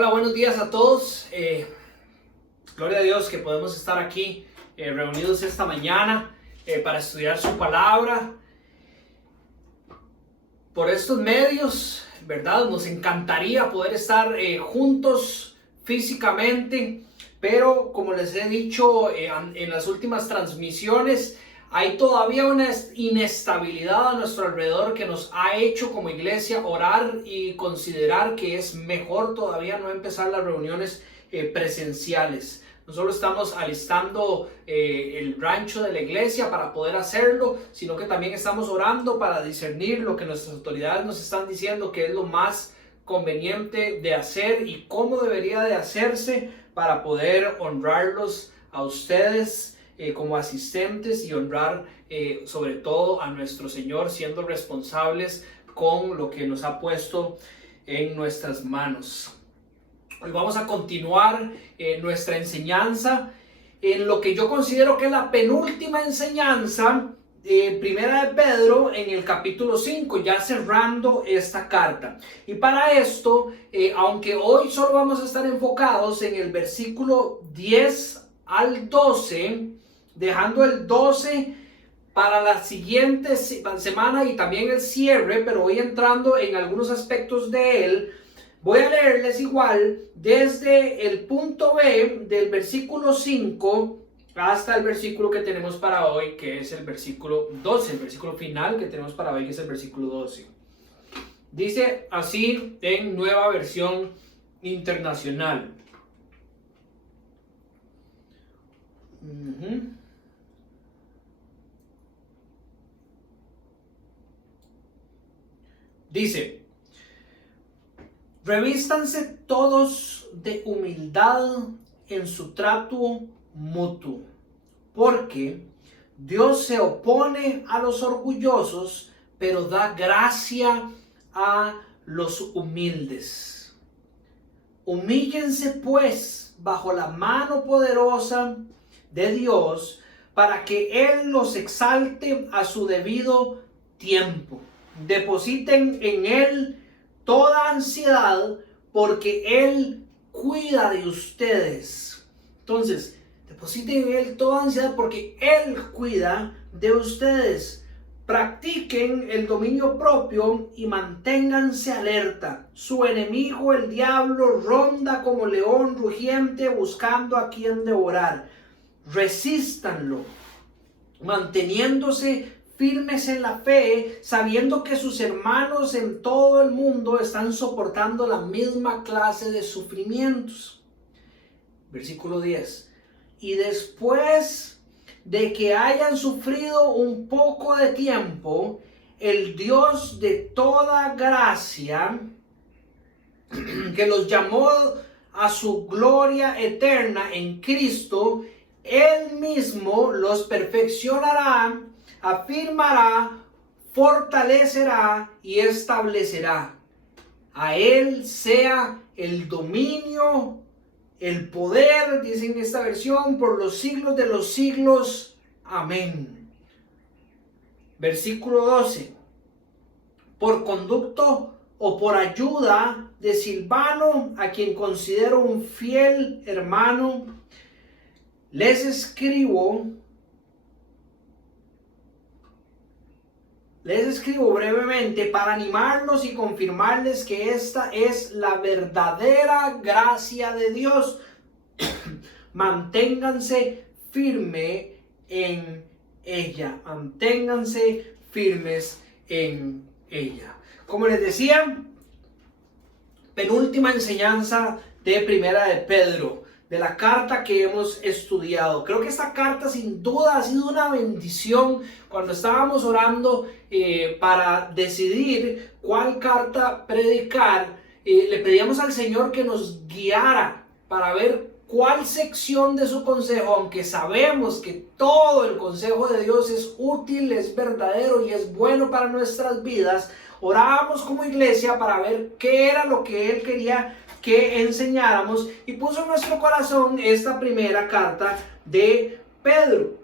Hola, buenos días a todos. Gloria a Dios que podemos estar aquí reunidos esta mañana para estudiar su palabra. Por estos medios, ¿verdad? Nos encantaría poder estar juntos físicamente, pero como les he dicho en las últimas transmisiones, hay todavía una inestabilidad a nuestro alrededor que nos ha hecho como iglesia orar y considerar que es mejor todavía no empezar las reuniones presenciales. No solo estamos alistando el rancho de la iglesia para poder hacerlo, sino que también estamos orando para discernir lo que nuestras autoridades nos están diciendo que es lo más conveniente de hacer y cómo debería de hacerse para poder honrarlos a ustedes como asistentes y honrar sobre todo a nuestro Señor, siendo responsables con lo que nos ha puesto en nuestras manos. Hoy vamos a continuar nuestra enseñanza en lo que yo considero que es la penúltima enseñanza, primera de Pedro, en el capítulo 5, ya cerrando esta carta. Y para esto, aunque hoy solo vamos a estar enfocados en el versículo 10 al 12, dejando el 12 para la siguiente semana y también el cierre, pero voy entrando en algunos aspectos de él. Voy a leerles igual desde el punto B del versículo 5 hasta el versículo que tenemos para hoy, que es el versículo 12, el versículo final que tenemos para hoy, que es el versículo 12. Dice así en Nueva Versión Internacional. Dice: revístanse todos de humildad en su trato mutuo, porque Dios se opone a los orgullosos, pero da gracia a los humildes. Humíllense pues bajo la mano poderosa de Dios, para que Él los exalte a su debido tiempo. Depositen en Él toda ansiedad, porque Él cuida de ustedes. Entonces, depositen en Él toda ansiedad, porque Él cuida de ustedes. Practiquen el dominio propio y manténganse alerta. Su enemigo, el diablo, ronda como león rugiente buscando a quien devorar. Resístanlo, manteniéndose firmes en la fe, sabiendo que sus hermanos en todo el mundo están soportando la misma clase de sufrimientos. Versículo 10. Y después de que hayan sufrido un poco de tiempo, el Dios de toda gracia, que los llamó a su gloria eterna en Cristo, Él mismo los perfeccionará, afirmará, fortalecerá y establecerá. A Él sea el dominio, el poder, dice en esta versión, por los siglos de los siglos. Amén. Versículo 12. Por conducto o por ayuda de Silvano, a quien considero un fiel hermano, les escribo brevemente para animarlos y confirmarles que esta es la verdadera gracia de Dios. Manténganse firmes en ella. Manténganse firmes en ella. Como les decía, penúltima enseñanza de Primera de Pedro, de la carta que hemos estudiado. Creo que esta carta sin duda ha sido una bendición. Cuando estábamos orando para decidir cuál carta predicar, le pedíamos al Señor que nos guiara para ver cuál sección de su consejo, aunque sabemos que todo el consejo de Dios es útil, es verdadero y es bueno para nuestras vidas, orábamos como iglesia para ver qué era lo que Él quería que enseñáramos, y puso en nuestro corazón esta primera carta de Pedro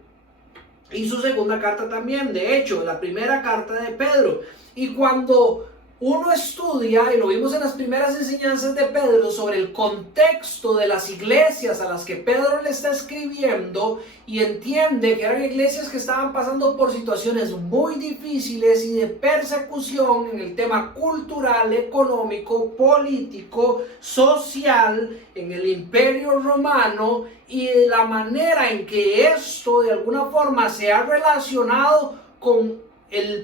y su segunda carta también. De hecho, la primera carta de Pedro. Y cuando uno estudia, y lo vimos en las primeras enseñanzas de Pedro, sobre el contexto de las iglesias a las que Pedro le está escribiendo, y entiende que eran iglesias que estaban pasando por situaciones muy difíciles y de persecución en el tema cultural, económico, político, social, en el Imperio Romano, y de la manera en que esto de alguna forma se ha relacionado con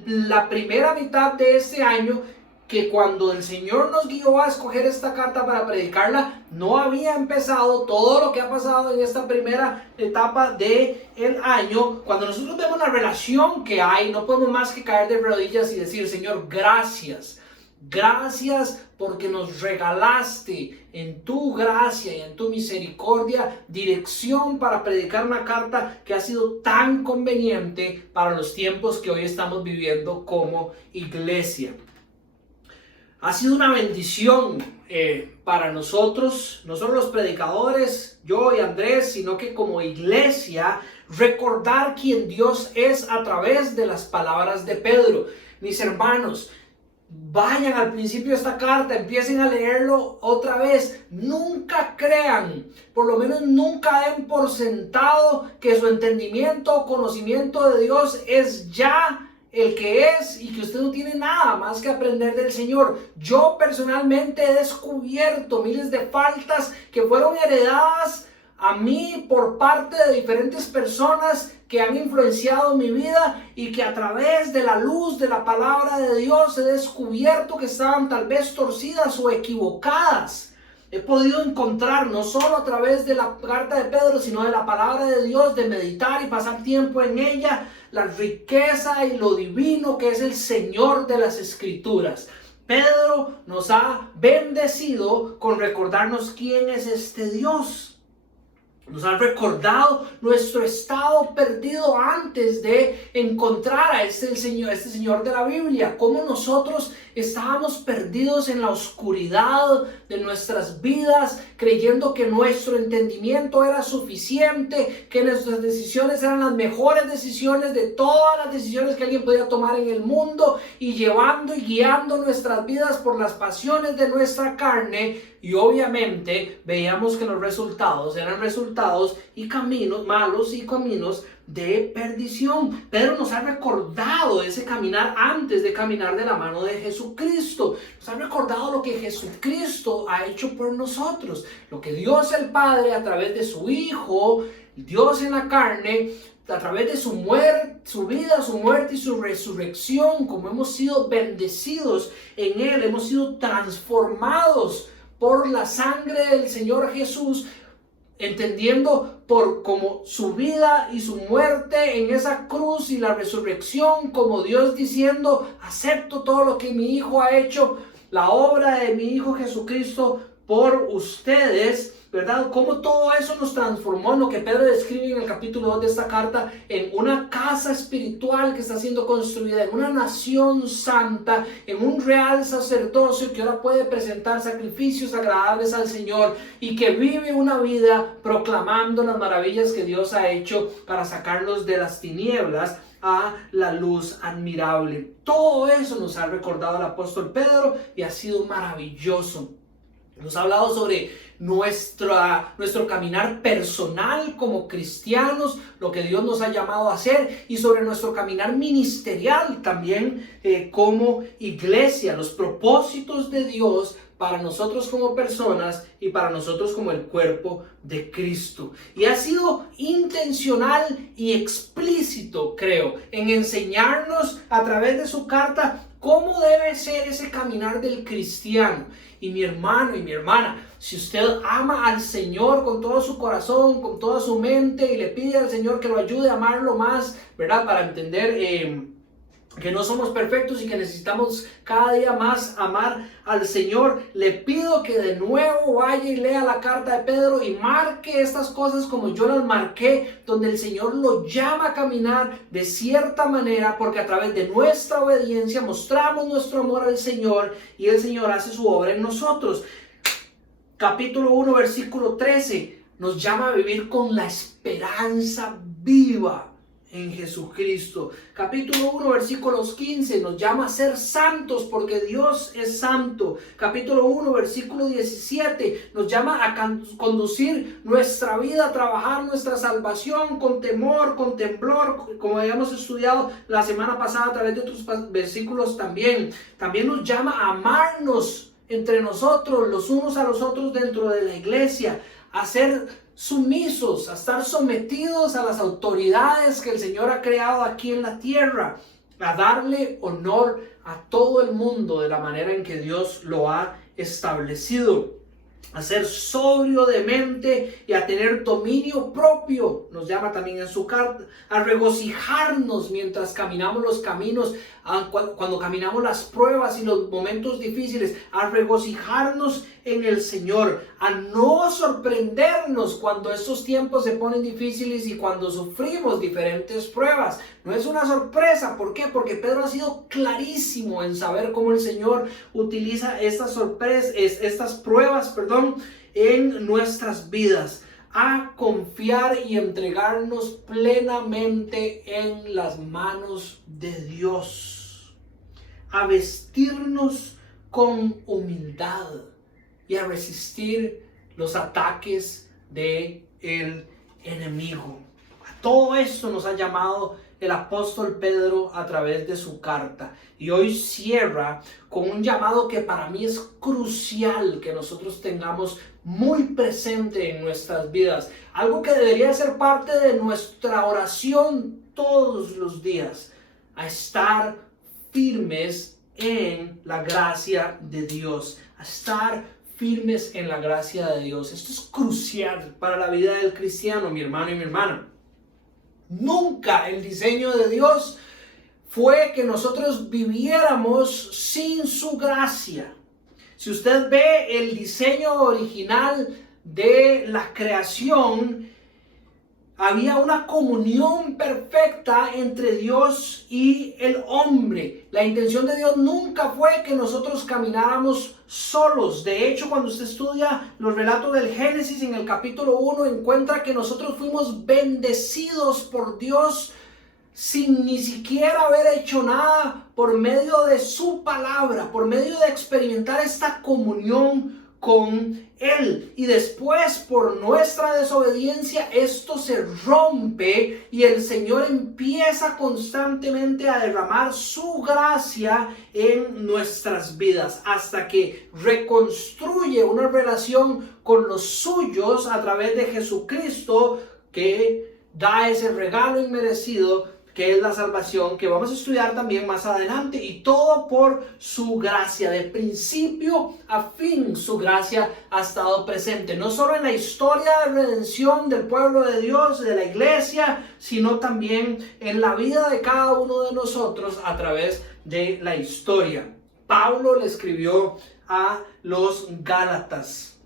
la primera mitad de este año, que cuando el Señor nos guió a escoger esta carta para predicarla, no había empezado todo lo que ha pasado en esta primera etapa del año. Cuando nosotros vemos la relación que hay, no podemos más que caer de rodillas y decir: Señor, gracias. Gracias porque nos regalaste en tu gracia y en tu misericordia dirección para predicar una carta que ha sido tan conveniente para los tiempos que hoy estamos viviendo como iglesia. Ha sido una bendición para nosotros, no solo los predicadores, yo y Andrés, sino que como iglesia, recordar quién Dios es a través de las palabras de Pedro. Mis hermanos, vayan al principio de esta carta, empiecen a leerlo otra vez. Nunca crean, por lo menos nunca den por sentado que su entendimiento o conocimiento de Dios es ya el que es y que usted no tiene nada más que aprender del Señor. Yo personalmente he descubierto miles de faltas que fueron heredadas a mí por parte de diferentes personas que han influenciado mi vida, y que a través de la luz de la palabra de Dios he descubierto que estaban tal vez torcidas o equivocadas. He podido encontrar, no solo a través de la carta de Pedro, sino de la palabra de Dios, de meditar y pasar tiempo en ella, la riqueza y lo divino que es el Señor de las Escrituras. Pedro nos ha bendecido con recordarnos quién es este Dios. Nos ha recordado nuestro estado perdido antes de encontrar a este Señor de la Biblia. Cómo nosotros estábamos perdidos en la oscuridad de nuestras vidas, creyendo que nuestro entendimiento era suficiente, que nuestras decisiones eran las mejores decisiones de todas las decisiones que alguien podía tomar en el mundo, y llevando y guiando nuestras vidas por las pasiones de nuestra carne. Y obviamente veíamos que los resultados eran resultados y caminos malos y caminos de perdición. Pedro nos ha recordado ese caminar antes de caminar de la mano de Jesucristo. Nos ha recordado lo que Jesucristo ha hecho por nosotros, lo que Dios el Padre a través de su Hijo, Dios en la carne, a través de su muerte, su vida, su muerte y su resurrección, como hemos sido bendecidos en Él, hemos sido transformados por la sangre del Señor Jesús, entendiendo por como su vida y su muerte en esa cruz y la resurrección como Dios diciendo: acepto todo lo que mi Hijo ha hecho, la obra de mi Hijo Jesucristo por ustedes, ¿verdad? Cómo todo eso nos transformó en lo que Pedro describe en el capítulo 2 de esta carta, en una casa espiritual que está siendo construida, en una nación santa, en un real sacerdocio que ahora puede presentar sacrificios agradables al Señor, y que vive una vida proclamando las maravillas que Dios ha hecho para sacarnos de las tinieblas a la luz admirable. Todo eso nos ha recordado el apóstol Pedro y ha sido maravilloso. Nos ha hablado sobre nuestro caminar personal como cristianos, lo que Dios nos ha llamado a hacer, y sobre nuestro caminar ministerial también como iglesia, los propósitos de Dios para nosotros como personas y para nosotros como el cuerpo de Cristo. Y ha sido intencional y explícito, creo, en enseñarnos a través de su carta cómo debe ser ese caminar del cristiano. Y mi hermano y mi hermana, si usted ama al Señor con todo su corazón, con toda su mente, y le pide al Señor que lo ayude a amarlo más, ¿verdad? Para entender que no somos perfectos y que necesitamos cada día más amar al Señor, le pido que de nuevo vaya y lea la carta de Pedro y marque estas cosas como yo las marqué, donde el Señor lo llama a caminar de cierta manera, porque a través de nuestra obediencia mostramos nuestro amor al Señor y el Señor hace su obra en nosotros. Capítulo 1, versículo 13 nos llama a vivir con la esperanza viva en Jesucristo. Capítulo 1, versículos 15 nos llama a ser santos porque Dios es santo. Capítulo 1, versículo 17 nos llama a conducir nuestra vida, a trabajar nuestra salvación con temor, con temblor, como habíamos estudiado la semana pasada a través de otros versículos también. También nos llama a amarnos entre nosotros, los unos a los otros dentro de la iglesia, a ser sumisos, a estar sometidos a las autoridades que el Señor ha creado aquí en la tierra, a darle honor a todo el mundo de la manera en que Dios lo ha establecido, a ser sobrio de mente y a tener dominio propio, nos llama también en su carta, a regocijarnos mientras caminamos los caminos, cuando caminamos las pruebas y los momentos difíciles, a regocijarnos en el Señor, a no sorprendernos cuando estos tiempos se ponen difíciles y cuando sufrimos diferentes pruebas. No es una sorpresa, ¿por qué? Porque Pedro ha sido clarísimo en saber cómo el Señor utiliza estas pruebas, en nuestras vidas, a confiar y entregarnos plenamente en las manos de Dios, a vestirnos con humildad y a resistir los ataques del enemigo. A todo esto nos ha llamado el apóstol Pedro a través de su carta, y hoy cierra con un llamado que para mí es crucial que nosotros tengamos muy presente en nuestras vidas, algo que debería ser parte de nuestra oración todos los días: a estar firmes en la gracia de Dios, a estar firmes en la gracia de Dios. Esto es crucial para la vida del cristiano, mi hermano y mi hermana. Nunca el diseño de Dios fue que nosotros viviéramos sin su gracia. Si usted ve el diseño original de la creación, había una comunión perfecta entre Dios y el hombre. La intención de Dios nunca fue que nosotros camináramos solos. De hecho, cuando usted estudia los relatos del Génesis en el capítulo 1, encuentra que nosotros fuimos bendecidos por Dios sin ni siquiera haber hecho nada, por medio de su palabra, por medio de experimentar esta comunión con Él. Y después, por nuestra desobediencia, esto se rompe y el Señor empieza constantemente a derramar su gracia en nuestras vidas, hasta que reconstruye una relación con los suyos a través de Jesucristo, que da ese regalo inmerecido que es la salvación, que vamos a estudiar también más adelante, y todo por su gracia. De principio a fin su gracia ha estado presente, no solo en la historia de redención del pueblo de Dios, de la iglesia, sino también en la vida de cada uno de nosotros a través de la historia. Pablo le escribió a los Gálatas.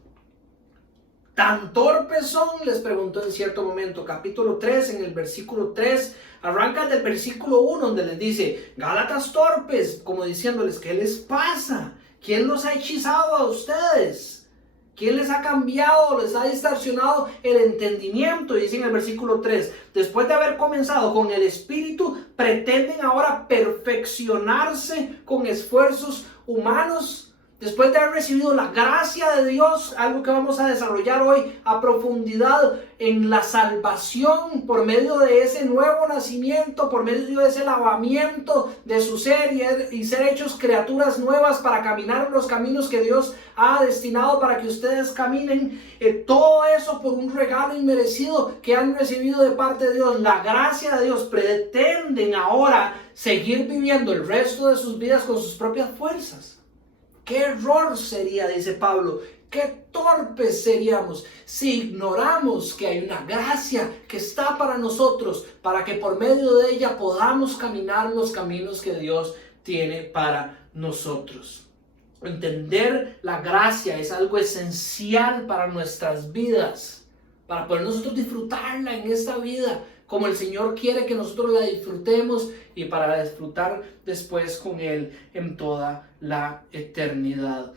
¿Tan torpes son?, les preguntó en cierto momento. Capítulo 3, en el versículo 3, arranca del versículo 1, donde les dice: Gálatas torpes, como diciéndoles, ¿qué les pasa? ¿Quién los ha hechizado a ustedes? ¿Quién les ha cambiado, les ha distorsionado el entendimiento? Dice en el versículo 3, después de haber comenzado con el Espíritu, pretenden ahora perfeccionarse con esfuerzos humanos. Después de haber recibido la gracia de Dios, algo que vamos a desarrollar hoy a profundidad en la salvación por medio de ese nuevo nacimiento, por medio de ese lavamiento de su ser y ser hechos criaturas nuevas para caminar los caminos que Dios ha destinado para que ustedes caminen. Todo eso por un regalo inmerecido que han recibido de parte de Dios, la gracia de Dios. Pretenden ahora seguir viviendo el resto de sus vidas con sus propias fuerzas. ¡Qué error sería!, dice Pablo. ¡Qué torpes seríamos si ignoramos que hay una gracia que está para nosotros, para que por medio de ella podamos caminar los caminos que Dios tiene para nosotros! Entender la gracia es algo esencial para nuestras vidas, para poder nosotros disfrutarla en esta vida como el Señor quiere que nosotros la disfrutemos, y para disfrutar después con Él en toda la eternidad.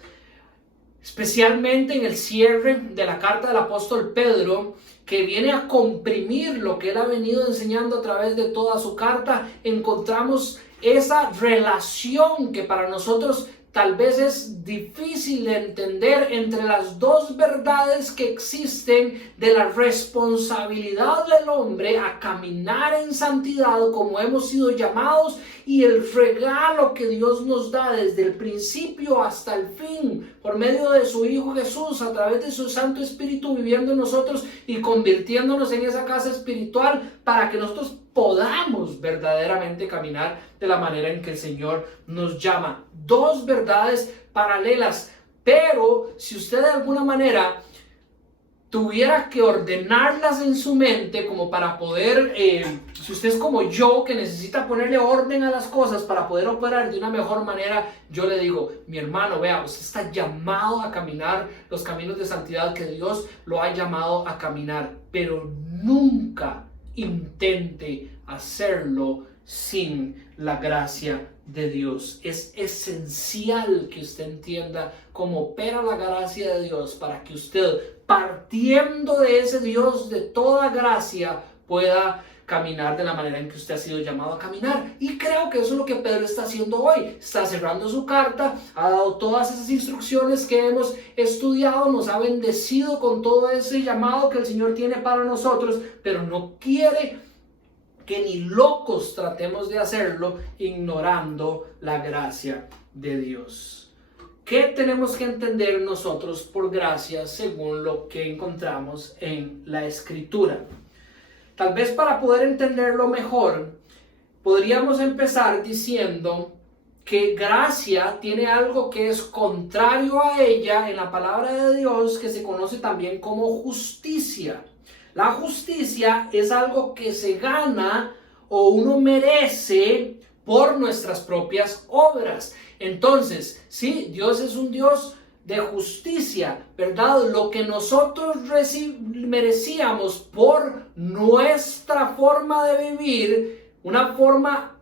especialmente en el cierre de la carta del apóstol Pedro, que viene a comprimir lo que él ha venido enseñando a través de toda su carta, encontramos esa relación que para nosotros tal vez es difícil de entender entre las dos verdades que existen de la responsabilidad del hombre a caminar en santidad como hemos sido llamados y el regalo que Dios nos da desde el principio hasta el fin por medio de su Hijo Jesús, a través de su Santo Espíritu viviendo en nosotros y convirtiéndonos en esa casa espiritual para que nosotros podamos verdaderamente caminar de la manera en que el Señor nos llama. Dos verdades paralelas, pero si usted de alguna manera tuviera que ordenarlas en su mente como para poder, si usted es como yo que necesita ponerle orden a las cosas para poder operar de una mejor manera, yo le digo, mi hermano, vea, usted está llamado a caminar los caminos de santidad que Dios lo ha llamado a caminar, pero nunca intente hacerlo sin la gracia de Dios. Es esencial que usted entienda cómo opera la gracia de Dios para que usted, partiendo de ese Dios de toda gracia, pueda caminar de la manera en que usted ha sido llamado a caminar. Y creo que eso es lo que Pedro está haciendo hoy. Está cerrando su carta, ha dado todas esas instrucciones que hemos estudiado, nos ha bendecido con todo ese llamado que el Señor tiene para nosotros, pero no quiere que ni locos tratemos de hacerlo ignorando la gracia de Dios. ¿Qué tenemos que entender nosotros por gracia según lo que encontramos en la Escritura? Tal vez para poder entenderlo mejor, podríamos empezar diciendo que gracia tiene algo que es contrario a ella en la palabra de Dios, que se conoce también como justicia. La justicia es algo que se gana o uno merece por nuestras propias obras. Entonces, sí, Dios es un Dios de justicia, ¿verdad? Lo que nosotros merecíamos por nuestra forma de vivir, una forma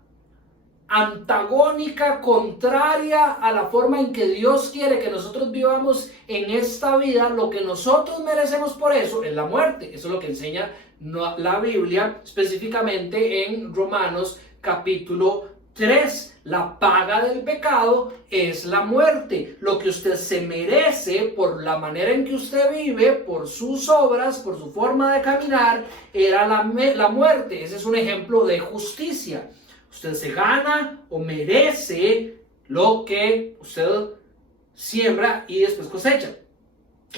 antagónica, contraria a la forma en que Dios quiere que nosotros vivamos en esta vida, lo que nosotros merecemos por eso es la muerte. Eso es lo que enseña la Biblia, específicamente en Romanos capítulo 3. La paga del pecado es la muerte. Lo que usted se merece por la manera en que usted vive, por sus obras, por su forma de caminar, era la muerte. Ese es un ejemplo de justicia. Usted se gana o merece lo que usted siembra y después cosecha.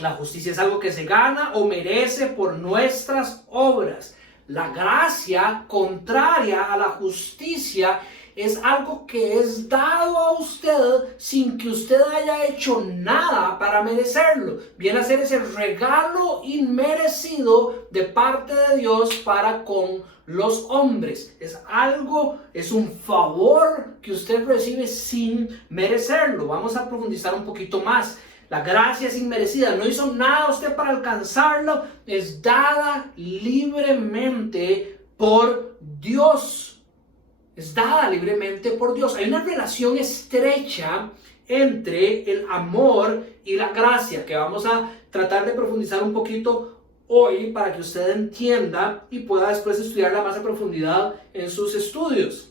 La justicia es algo que se gana o merece por nuestras obras. La gracia, contraria a la justicia, es algo que es dado a usted sin que usted haya hecho nada para merecerlo. Viene a ser ese regalo inmerecido de parte de Dios para con los hombres. Es un favor que usted recibe sin merecerlo. Vamos a profundizar un poquito más. La gracia es inmerecida, no hizo nada usted para alcanzarlo, es dada libremente por Dios. Es dada libremente por Dios. Hay una relación estrecha entre el amor y la gracia que vamos a tratar de profundizar un poquito hoy para que usted entienda y pueda después estudiarla más a profundidad en sus estudios.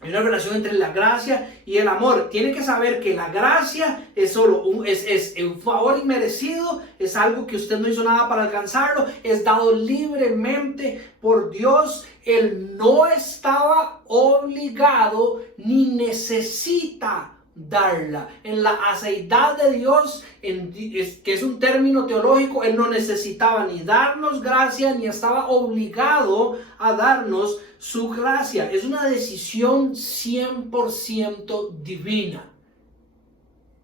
Hay una relación entre la gracia y el amor. Tiene que saber que la gracia es solo un favor inmerecido, es algo que usted no hizo nada para alcanzarlo, es dado libremente por Dios. Él no estaba obligado ni necesita darla. En la aceidad de Dios, que es un término teológico, Él no necesitaba ni darnos gracia, ni estaba obligado a darnos su gracia. Es una decisión 100% divina.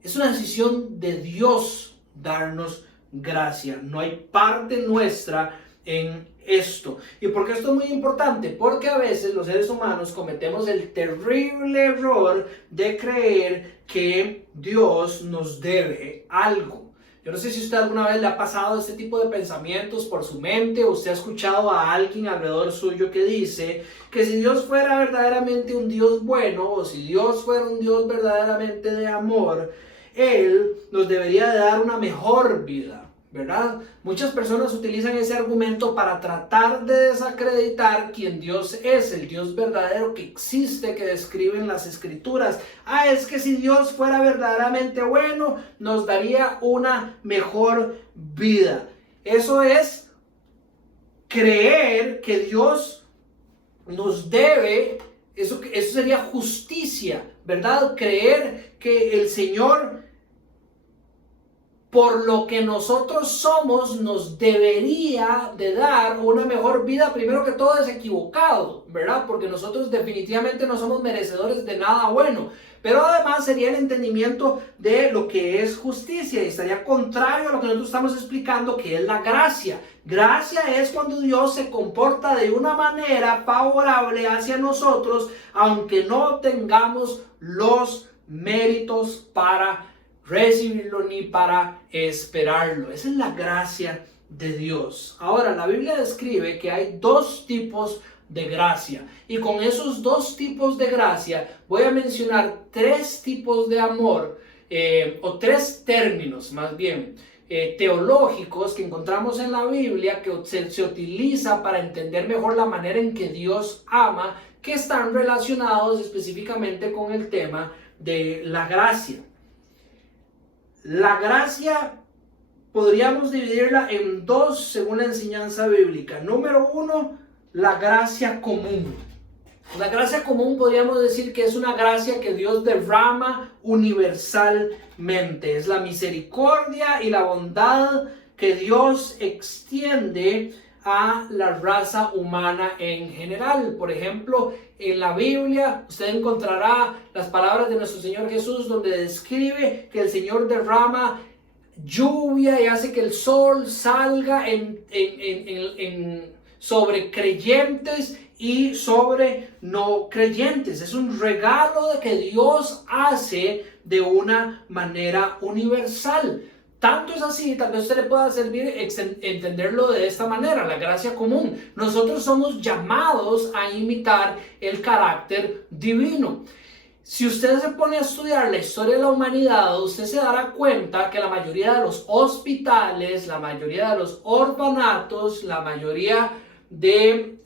Es una decisión de Dios darnos gracia. No hay parte nuestra en esto. ¿Y por qué esto es muy importante? Porque a veces los seres humanos cometemos el terrible error de creer que Dios nos debe algo. Yo no sé si usted alguna vez le ha pasado este tipo de pensamientos por su mente, o usted ha escuchado a alguien alrededor suyo que dice que si Dios fuera verdaderamente un Dios bueno, o si Dios fuera un Dios verdaderamente de amor, Él nos debería de dar una mejor vida, ¿verdad? Muchas personas utilizan ese argumento para tratar de desacreditar quién Dios es, el Dios verdadero que existe, que describen las Escrituras. Es que si Dios fuera verdaderamente bueno, nos daría una mejor vida. Eso es creer que Dios nos debe, eso sería justicia, ¿verdad? Creer que el Señor, por lo que nosotros somos, nos debería de dar una mejor vida. Primero que todo es equivocado, ¿verdad? Porque nosotros definitivamente no somos merecedores de nada bueno. Pero además sería el entendimiento de lo que es justicia y estaría contrario a lo que nosotros estamos explicando, que es la gracia. Gracia es cuando Dios se comporta de una manera favorable hacia nosotros, aunque no tengamos los méritos para recibirlo ni para esperarlo. Esa es la gracia de Dios. Ahora, la Biblia describe que hay dos tipos de gracia, y con esos dos tipos de gracia voy a mencionar tres tipos de amor, o tres términos más bien teológicos que encontramos en la Biblia, que se utiliza para entender mejor la manera en que Dios ama, que están relacionados específicamente con el tema de la gracia. La gracia podríamos dividirla en dos según la enseñanza bíblica. Número uno, la gracia común. La gracia común podríamos decir que es una gracia que Dios derrama universalmente. Es la misericordia y la bondad que Dios extiende a la raza humana en general. Por ejemplo, en la Biblia usted encontrará las palabras de nuestro Señor Jesús, donde describe que el Señor derrama lluvia y hace que el sol salga sobre creyentes y sobre no creyentes. Es un regalo que Dios hace de una manera universal. Tanto es así, tal vez usted le pueda servir entenderlo de esta manera, la gracia común. Nosotros somos llamados a imitar el carácter divino. Si usted se pone a estudiar la historia de la humanidad, usted se dará cuenta que la mayoría de los hospitales, la mayoría de los orfanatos, la mayoría de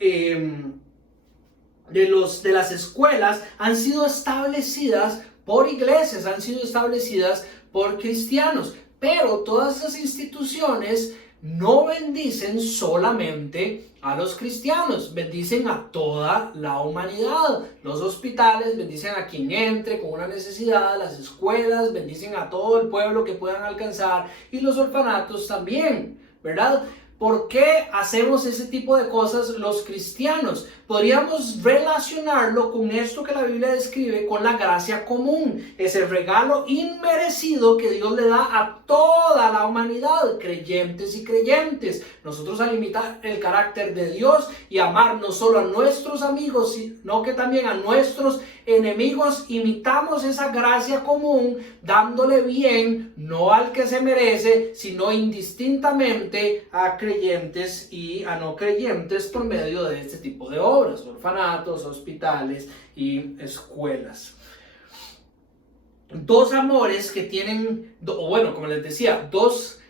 las escuelas han sido establecidas por iglesias, han sido establecidas por cristianos. Pero todas esas instituciones no bendicen solamente a los cristianos, bendicen a toda la humanidad. Los hospitales bendicen a quien entre con una necesidad, las escuelas bendicen a todo el pueblo que puedan alcanzar, y los orfanatos también, ¿verdad? ¿Por qué hacemos ese tipo de cosas los cristianos? Podríamos relacionarlo con esto que la Biblia describe, con la gracia común, ese regalo inmerecido que Dios le da a toda la humanidad, creyentes y creyentes. Nosotros, al imitar el carácter de Dios y amar no solo a nuestros amigos, sino que también a nuestros enemigos, imitamos esa gracia común, dándole bien no al que se merece, sino indistintamente a creyentes y a no creyentes por medio de este tipo de obras, orfanatos, hospitales y escuelas. Dos amores que tienen, bueno, como les decía, dos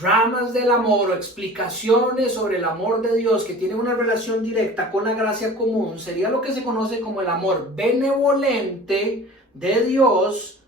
ramas del amor o explicaciones sobre el amor de Dios que tienen una relación directa con la gracia común, sería lo que se conoce como el amor benevolente de Dios,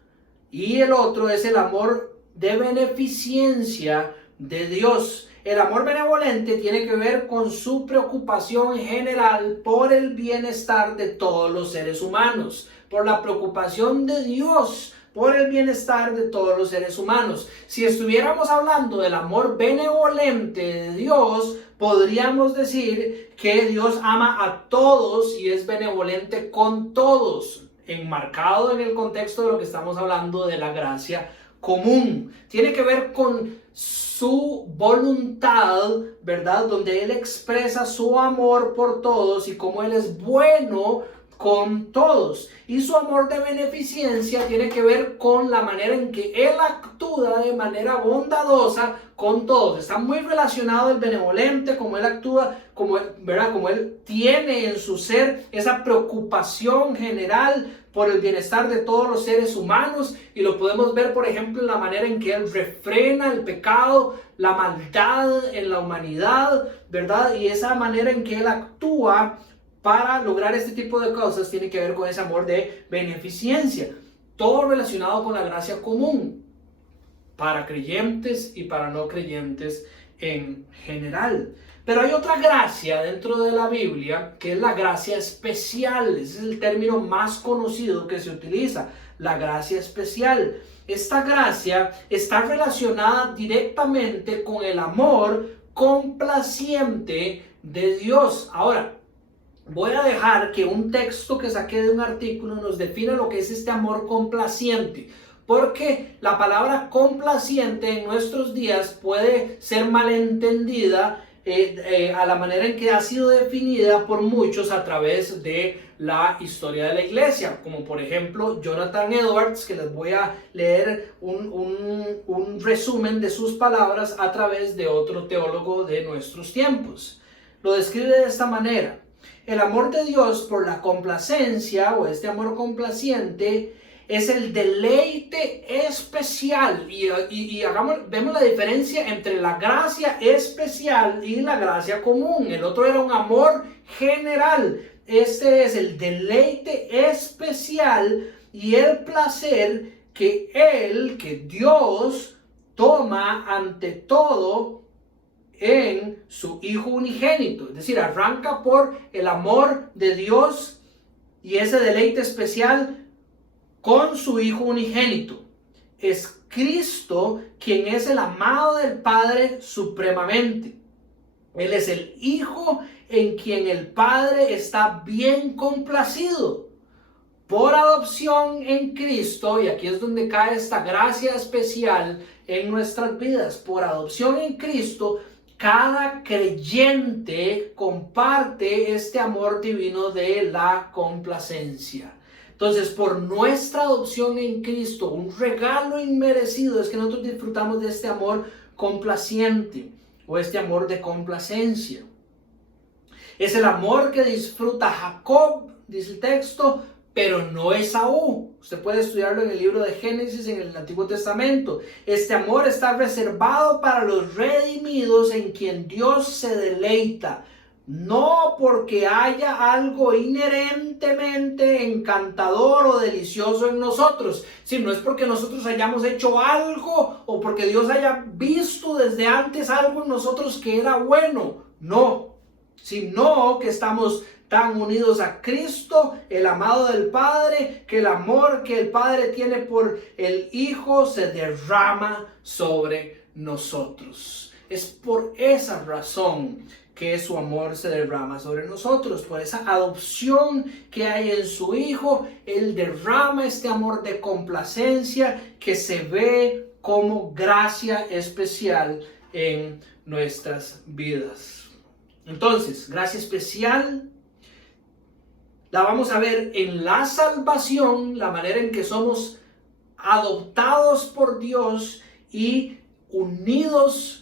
y el otro es el amor de beneficencia de Dios. El amor benevolente tiene que ver con su preocupación general por el bienestar de todos los seres humanos, por la preocupación de Dios por el bienestar de todos los seres humanos. Si estuviéramos hablando del amor benevolente de Dios, podríamos decir que Dios ama a todos y es benevolente con todos, enmarcado en el contexto de lo que estamos hablando de la gracia común. Tiene que ver con su voluntad, ¿verdad? Donde Él expresa su amor por todos y cómo Él es bueno con todos. Y su amor de beneficencia tiene que ver con la manera en que Él actúa de manera bondadosa con todos. Está muy relacionado el benevolente, como Él actúa, como Él, ¿verdad? Como Él tiene en su ser esa preocupación general por el bienestar de todos los seres humanos, y lo podemos ver, por ejemplo, en la manera en que Él refrena el pecado, la maldad en la humanidad, ¿verdad? Y esa manera en que Él actúa para lograr este tipo de cosas tiene que ver con ese amor de beneficencia, todo relacionado con la gracia común para creyentes y para no creyentes en general. Pero hay otra gracia dentro de la Biblia, que es la gracia especial. Ese es el término más conocido que se utiliza, la gracia especial. Esta gracia está relacionada directamente con el amor complaciente de Dios. Ahora, voy a dejar que un texto que saqué de un artículo nos defina lo que es este amor complaciente, porque la palabra complaciente en nuestros días puede ser malentendida a la manera en que ha sido definida por muchos a través de la historia de la iglesia, como por ejemplo Jonathan Edwards, que les voy a leer un resumen de sus palabras a través de otro teólogo de nuestros tiempos. Lo describe de esta manera: el amor de Dios por la complacencia, o este amor complaciente, es el deleite especial, vemos la diferencia entre la gracia especial y la gracia común. El otro era un amor general, este es el deleite especial y el placer que Dios toma ante todo en su Hijo unigénito. Es decir, arranca por el amor de Dios y ese deleite especial con su Hijo unigénito. Es Cristo quien es el amado del Padre supremamente. Él es el Hijo en quien el Padre está bien complacido. Por adopción en Cristo, y aquí es donde cae esta gracia especial en nuestras vidas, por adopción en Cristo, cada creyente comparte este amor divino de la complacencia. Entonces, por nuestra adopción en Cristo, un regalo inmerecido es que nosotros disfrutamos de este amor complaciente o este amor de complacencia. Es el amor que disfruta Jacob, dice el texto, pero no Esaú. Usted puede estudiarlo en el libro de Génesis, en el Antiguo Testamento. Este amor está reservado para los redimidos en quien Dios se deleita. No porque haya algo inherentemente encantador o delicioso en nosotros, sino es porque nosotros hayamos hecho algo o porque Dios haya visto desde antes algo en nosotros que era bueno. No, sino que estamos tan unidos a Cristo, el amado del Padre, que el amor que el Padre tiene por el Hijo se derrama sobre nosotros. Es por esa razón que su amor se derrama sobre nosotros, por esa adopción que hay en su Hijo. Él derrama este amor de complacencia que se ve como gracia especial en nuestras vidas. Entonces, gracia especial la vamos a ver en la salvación, la manera en que somos adoptados por Dios y unidos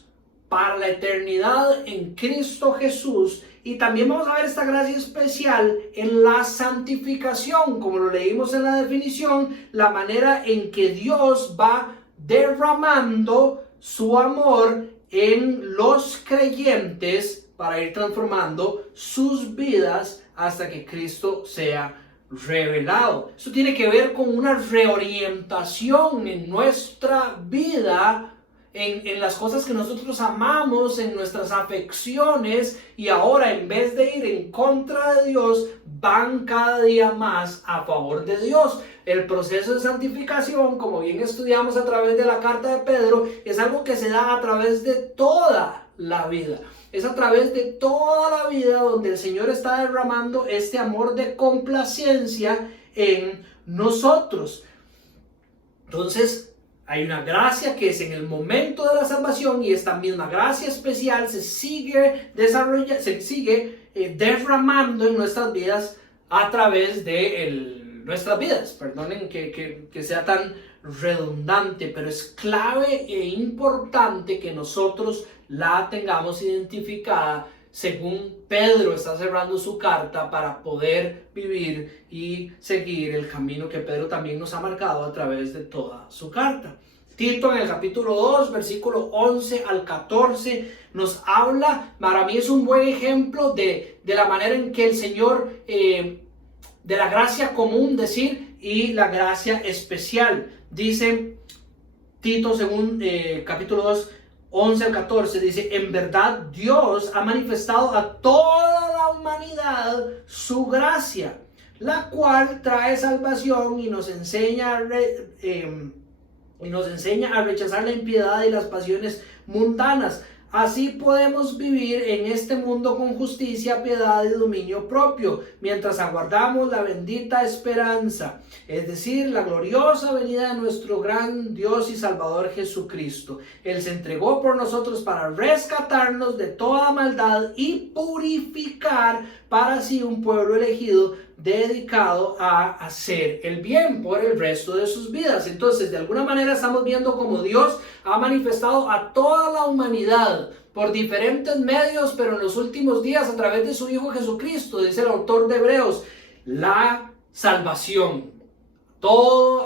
para la eternidad en Cristo Jesús. Y también vamos a ver esta gracia especial en la santificación, como lo leímos en la definición, la manera en que Dios va derramando su amor en los creyentes para ir transformando sus vidas hasta que Cristo sea revelado. Eso tiene que ver con una reorientación en nuestra vida, en las cosas que nosotros amamos, en nuestras afecciones, y ahora en vez de ir en contra de Dios, van cada día más a favor de Dios. El proceso de santificación, como bien estudiamos a través de la carta de Pedro, es algo que se da a través de toda la vida. Es a través de toda la vida donde el Señor está derramando este amor de complacencia en nosotros. Entonces, hay una gracia que es en el momento de la salvación, y esta misma gracia especial se sigue derramando en nuestras vidas a través de nuestras vidas. Perdonen que sea tan redundante, pero es clave e importante que nosotros la tengamos identificada según Pedro está cerrando su carta para poder vivir y seguir el camino que Pedro también nos ha marcado a través de toda su carta. Tito en el capítulo 2, versículo 11 al 14, nos habla, para mí es un buen ejemplo de la manera en que el Señor, de la gracia común, decir, y la gracia especial. Dice Tito, según capítulo 2, 11 al 14, dice: en verdad Dios ha manifestado a toda la humanidad su gracia, la cual trae salvación y nos enseña a rechazar la impiedad y las pasiones mundanas. Así podemos vivir en este mundo con justicia, piedad y dominio propio, mientras aguardamos la bendita esperanza, es decir, la gloriosa venida de nuestro gran Dios y Salvador Jesucristo. Él se entregó por nosotros para rescatarnos de toda maldad y purificar para sí un pueblo elegido, dedicado a hacer el bien por el resto de sus vidas. Entonces, de alguna manera estamos viendo cómo Dios ha manifestado a toda la humanidad por diferentes medios, pero en los últimos días a través de su Hijo Jesucristo, dice el autor de Hebreos, la salvación.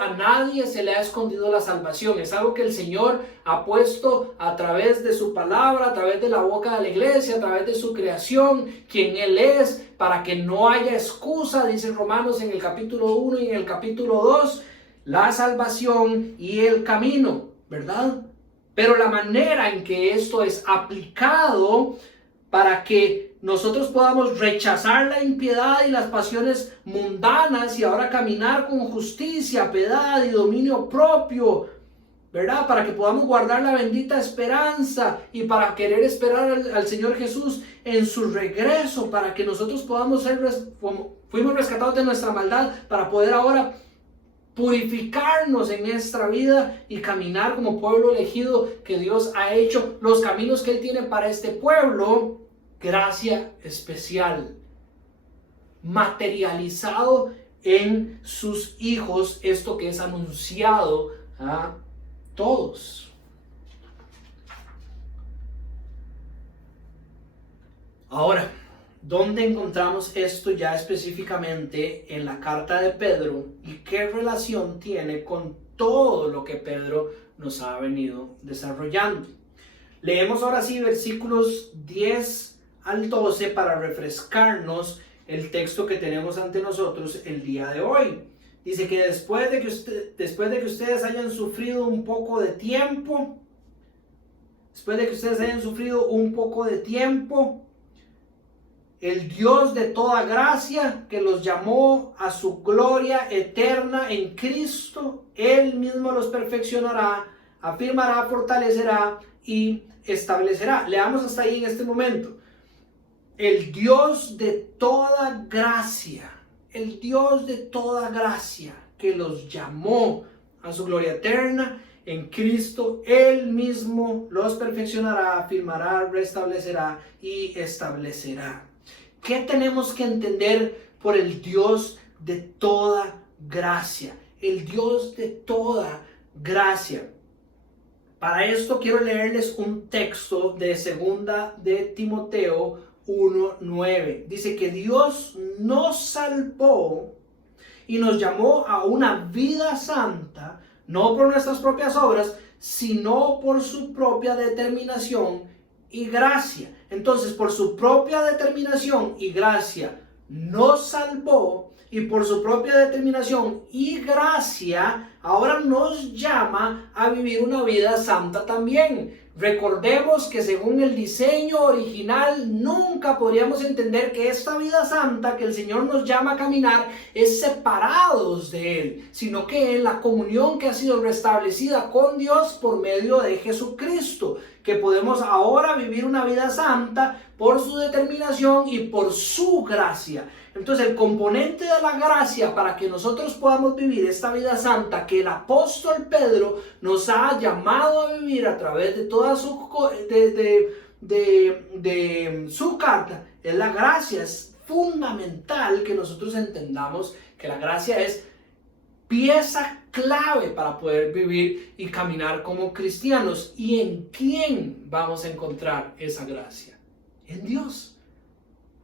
A nadie se le ha escondido la salvación. Es algo que el Señor ha puesto a través de su palabra, a través de la boca de la iglesia, a través de su creación, quien Él es, para que no haya excusa, dice Romanos en el capítulo 1 y en el capítulo 2, la salvación y el camino, ¿verdad? Pero la manera en que esto es aplicado para que nosotros podamos rechazar la impiedad y las pasiones mundanas y ahora caminar con justicia, piedad y dominio propio, ¿verdad? Para que podamos guardar la bendita esperanza y para querer esperar al Señor Jesús en su regreso, para que nosotros podamos ser, fuimos rescatados de nuestra maldad, para poder ahora purificarnos en nuestra vida y caminar como pueblo elegido que Dios ha hecho, los caminos que Él tiene para este pueblo. Gracia especial, materializado en sus hijos, esto que es anunciado a todos. Ahora, ¿dónde encontramos esto ya específicamente en la carta de Pedro y qué relación tiene con todo lo que Pedro nos ha venido desarrollando? Leemos ahora sí versículos 10 al 12 para refrescarnos el texto que tenemos ante nosotros el día de hoy. Dice que después de que ustedes hayan sufrido un poco de tiempo, el Dios de toda gracia, que los llamó a su gloria eterna en Cristo, Él mismo los perfeccionará, afirmará, fortalecerá y establecerá. Leamos hasta ahí en este momento. El Dios de toda gracia, que los llamó a su gloria eterna en Cristo, Él mismo los perfeccionará, afirmará, restablecerá y establecerá. ¿Qué tenemos que entender por el Dios de toda gracia? El Dios de toda gracia. Para esto quiero leerles un texto de 2 de Timoteo 1:9. Dice que Dios nos salvó y nos llamó a una vida santa, no por nuestras propias obras, sino por su propia determinación y gracia. Entonces, por su propia determinación y gracia nos salvó, y por su propia determinación y gracia ahora nos llama a vivir una vida santa también. Recordemos que según el diseño original nunca podríamos entender que esta vida santa que el Señor nos llama a caminar es separados de Él, sino que en la comunión que ha sido restablecida con Dios por medio de Jesucristo, que podemos ahora vivir una vida santa por su determinación y por su gracia. Entonces, el componente de la gracia para que nosotros podamos vivir esta vida santa que el apóstol Pedro nos ha llamado a vivir a través de toda su carta es la gracia. Es fundamental que nosotros entendamos que la gracia es pieza clave para poder vivir y caminar como cristianos. ¿Y en quién vamos a encontrar esa gracia? En Dios.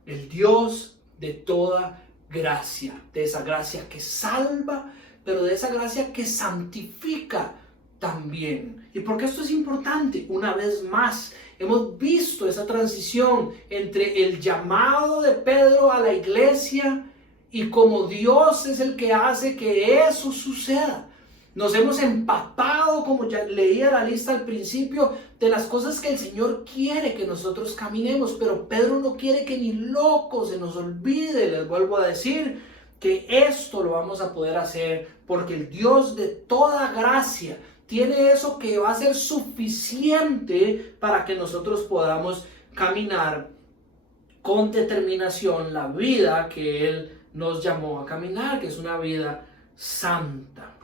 el Dios de toda gracia, de esa gracia que salva, pero de esa gracia que santifica también. ¿Y por qué esto es importante? Una vez más, hemos visto esa transición entre el llamado de Pedro a la iglesia y cómo Dios es el que hace que eso suceda. Nos hemos empapado, como ya leía la lista al principio, de las cosas que el Señor quiere que nosotros caminemos, pero Pedro no quiere que ni loco se nos olvide. Les vuelvo a decir que esto lo vamos a poder hacer porque el Dios de toda gracia tiene eso que va a ser suficiente para que nosotros podamos caminar con determinación la vida que Él nos llamó a caminar, que es una vida santa.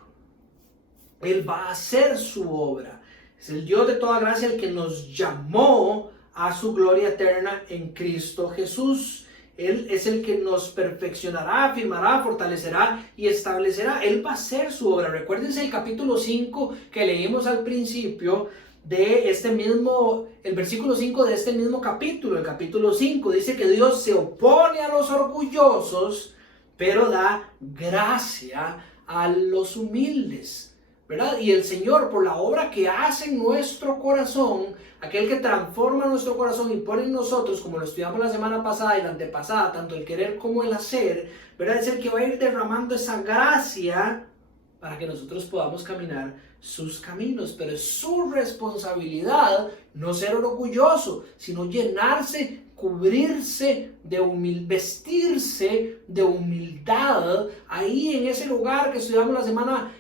Él va a hacer su obra. Es el Dios de toda gracia el que nos llamó a su gloria eterna en Cristo Jesús. Él es el que nos perfeccionará, afirmará, fortalecerá y establecerá. Él va a hacer su obra. Recuérdense el capítulo 5 que leímos al principio de este mismo, el versículo 5 de este mismo capítulo. El capítulo 5 dice que Dios se opone a los orgullosos, pero da gracia a los humildes, ¿verdad? Y el Señor, por la obra que hace en nuestro corazón, aquel que transforma nuestro corazón y pone en nosotros, como lo estudiamos la semana pasada y la antepasada, tanto el querer como el hacer, ¿verdad? Es el que va a ir derramando esa gracia para que nosotros podamos caminar sus caminos. Pero es su responsabilidad no ser orgulloso, sino llenarse, cubrirse de vestirse de humildad, ahí en ese lugar que estudiamos la semana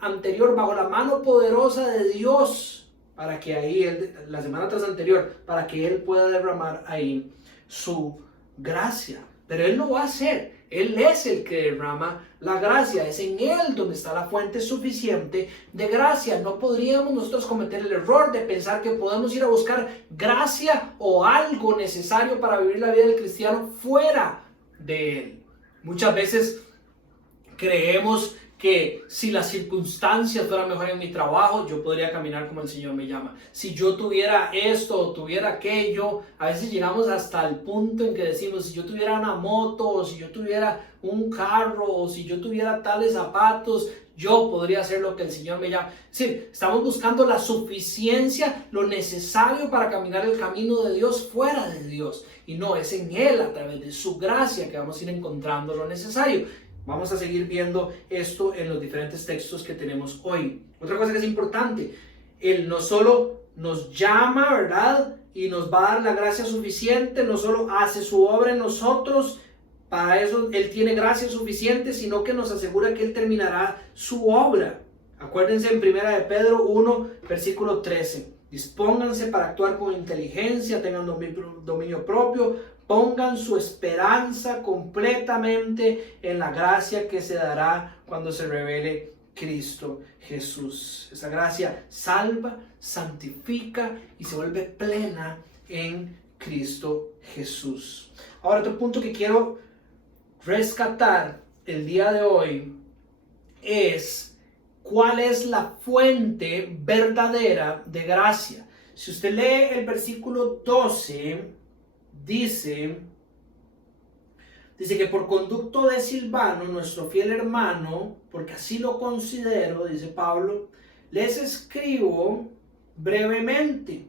anterior, bajo la mano poderosa de Dios, para que ahí, la semana tras anterior, para que Él pueda derramar ahí su gracia. Pero Él no va a hacer, Él es el que derrama la gracia, es en Él donde está la fuente suficiente de gracia. No podríamos nosotros cometer el error de pensar que podemos ir a buscar gracia o algo necesario para vivir la vida del cristiano fuera de Él. Muchas veces creemos que si las circunstancias fueran mejor en mi trabajo, yo podría caminar como el Señor me llama. Si yo tuviera esto o tuviera aquello, a veces llegamos hasta el punto en que decimos, si yo tuviera una moto, o si yo tuviera un carro, o si yo tuviera tales zapatos, yo podría hacer lo que el Señor me llama. Es decir, estamos buscando la suficiencia, lo necesario para caminar el camino de Dios fuera de Dios. Y no, es en Él, a través de su gracia, que vamos a ir encontrando lo necesario. Vamos a seguir viendo esto en los diferentes textos que tenemos hoy. Otra cosa que es importante, Él no solo nos llama, ¿verdad? Y nos va a dar la gracia suficiente, no solo hace su obra en nosotros, para eso Él tiene gracia suficiente, sino que nos asegura que Él terminará su obra. Acuérdense en 1 de Pedro 1, versículo 13. Dispónganse para actuar con inteligencia, tengan dominio propio, pongan su esperanza completamente en la gracia que se dará cuando se revele Cristo Jesús. Esa gracia salva, santifica y se vuelve plena en Cristo Jesús. Ahora, otro punto que quiero rescatar el día de hoy es cuál es la fuente verdadera de gracia. Si usted lee el versículo 12, dice que por conducto de Silvano, nuestro fiel hermano, porque así lo considero, dice Pablo, les escribo brevemente,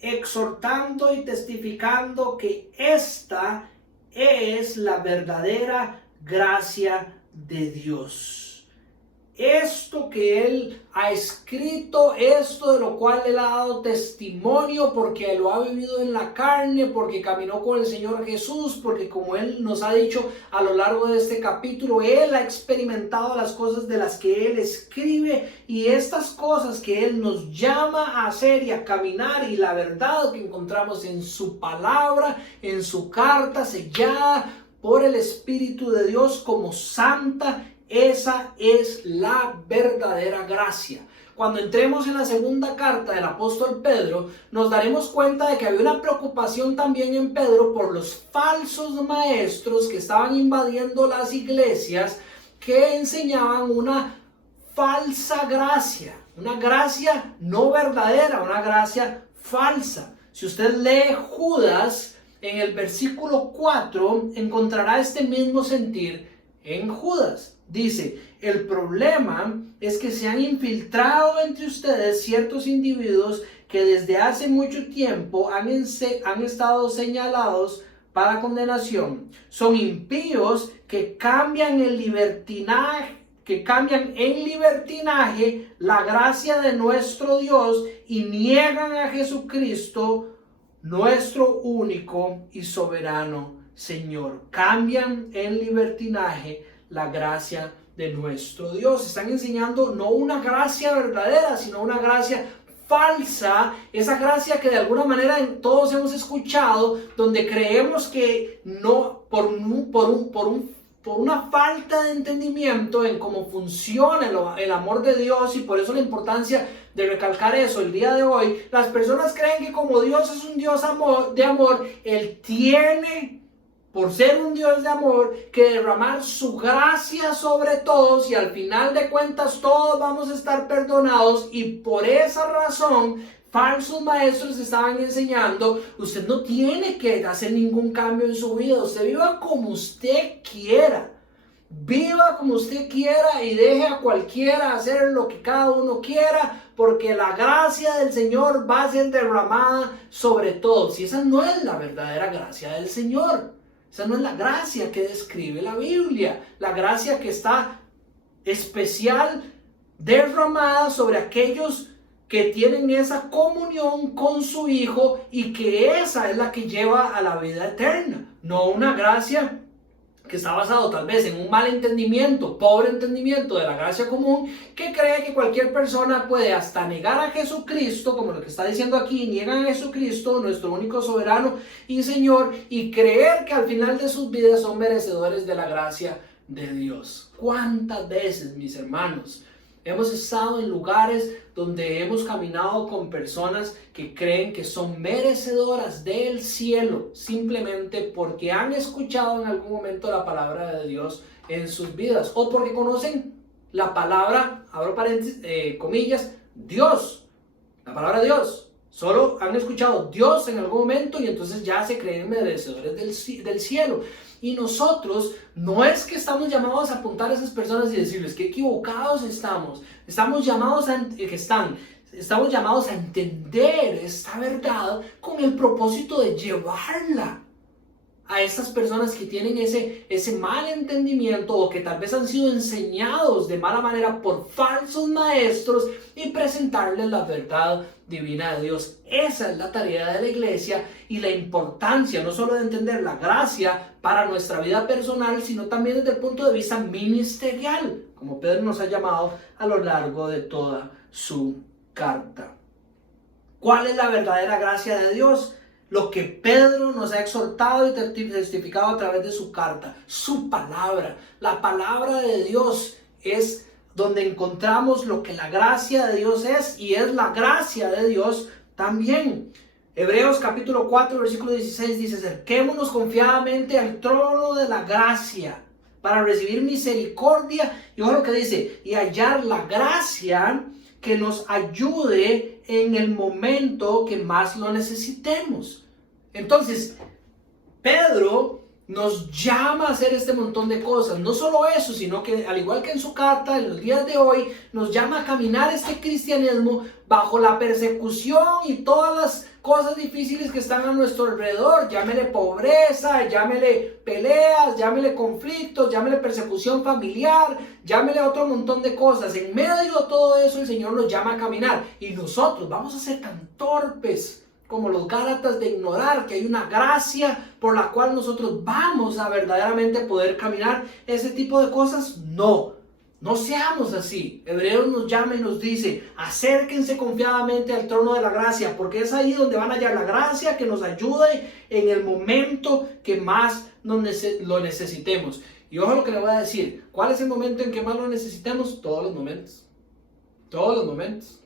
exhortando y testificando que esta es la verdadera gracia de Dios. Esto que Él ha escrito, esto de lo cual Él ha dado testimonio, porque lo ha vivido en la carne, porque caminó con el Señor Jesús, porque como Él nos ha dicho a lo largo de este capítulo, Él ha experimentado las cosas de las que Él escribe, y estas cosas que Él nos llama a hacer y a caminar, y la verdad que encontramos en su palabra, en su carta sellada por el Espíritu de Dios como santa. Esa es la verdadera gracia. Cuando entremos en la segunda carta del apóstol Pedro, nos daremos cuenta de que había una preocupación también en Pedro por los falsos maestros que estaban invadiendo las iglesias, que enseñaban una falsa gracia, una gracia no verdadera, una gracia falsa. Si usted lee Judas, en el versículo 4 encontrará este mismo sentir en Judas. Dice, el problema es que se han infiltrado entre ustedes ciertos individuos que desde hace mucho tiempo han estado señalados para condenación. Son impíos que cambian en libertinaje la gracia de nuestro Dios y niegan a Jesucristo, nuestro único y soberano Señor. Cambian en libertinaje la gracia de nuestro Dios. Están enseñando no una gracia verdadera, sino una gracia falsa, esa gracia que de alguna manera todos hemos escuchado, donde creemos que no, por una falta de entendimiento en cómo funciona el amor de Dios, y por eso la importancia de recalcar eso el día de hoy, las personas creen que como Dios es un Dios de amor, Él tiene, por ser un Dios de amor, que derramar su gracia sobre todos, y al final de cuentas todos vamos a estar perdonados, y por esa razón falsos maestros estaban enseñando, usted no tiene que hacer ningún cambio en su vida, usted viva como usted quiera. Viva como usted quiera y deje a cualquiera hacer lo que cada uno quiera, porque la gracia del Señor va a ser derramada sobre todos. Y esa no es la verdadera gracia del Señor. Esa no es la gracia que describe la Biblia. La gracia que está especial derramada sobre aquellos que tienen esa comunión con su Hijo, y que esa es la que lleva a la vida eterna. No una gracia que está basado tal vez en un mal entendimiento, pobre entendimiento de la gracia común, que cree que cualquier persona puede hasta negar a Jesucristo, como lo que está diciendo aquí, niegan a Jesucristo, nuestro único soberano y Señor, y creer que al final de sus vidas son merecedores de la gracia de Dios. ¿Cuántas veces, mis hermanos, hemos estado en lugares donde hemos caminado con personas que creen que son merecedoras del cielo simplemente porque han escuchado en algún momento la palabra de Dios en sus vidas, o porque conocen la palabra, abro paréntesis, comillas, Dios, la palabra Dios? Solo han escuchado Dios en algún momento y entonces ya se creen merecedores del cielo. Y nosotros no es que estamos llamados a apuntar a esas personas y decirles que equivocados estamos. Estamos llamados a entender esta verdad con el propósito de llevarla a estas personas que tienen ese mal entendimiento, o que tal vez han sido enseñados de mala manera por falsos maestros, y presentarles la verdad divina de Dios. Esa es la tarea de la iglesia, y la importancia no solo de entender la gracia para nuestra vida personal, sino también desde el punto de vista ministerial, como Pedro nos ha llamado a lo largo de toda su carta. ¿Cuál es la verdadera gracia de Dios? Lo que Pedro nos ha exhortado y testificado a través de su carta, su palabra. La palabra de Dios es donde encontramos lo que la gracia de Dios es, y es la gracia de Dios también. Hebreos capítulo 4 versículo 16 dice: acerquémonos confiadamente al trono de la gracia para recibir misericordia, y ojo lo que dice, y hallar la gracia que nos ayude en el momento que más lo necesitemos. Entonces, Pedro nos llama a hacer este montón de cosas. No solo eso, sino que al igual que en su carta, en los días de hoy, nos llama a caminar este cristianismo bajo la persecución y todas las cosas difíciles que están a nuestro alrededor. Llámele pobreza, llámele peleas, llámele conflictos, llámele persecución familiar, llámele otro montón de cosas. En medio de todo eso, el Señor nos llama a caminar, y nosotros vamos a ser tan torpes como los Gálatas de ignorar que hay una gracia por la cual nosotros vamos a verdaderamente poder caminar ese tipo de cosas. No seamos así. Hebreos nos llama y nos dice: acérquense confiadamente al trono de la gracia, porque es ahí donde van a hallar la gracia que nos ayude en el momento que más lo necesitemos. Y ojo lo que le voy a decir: ¿cuál es el momento en que más lo necesitemos? Todos los momentos. Todos los momentos.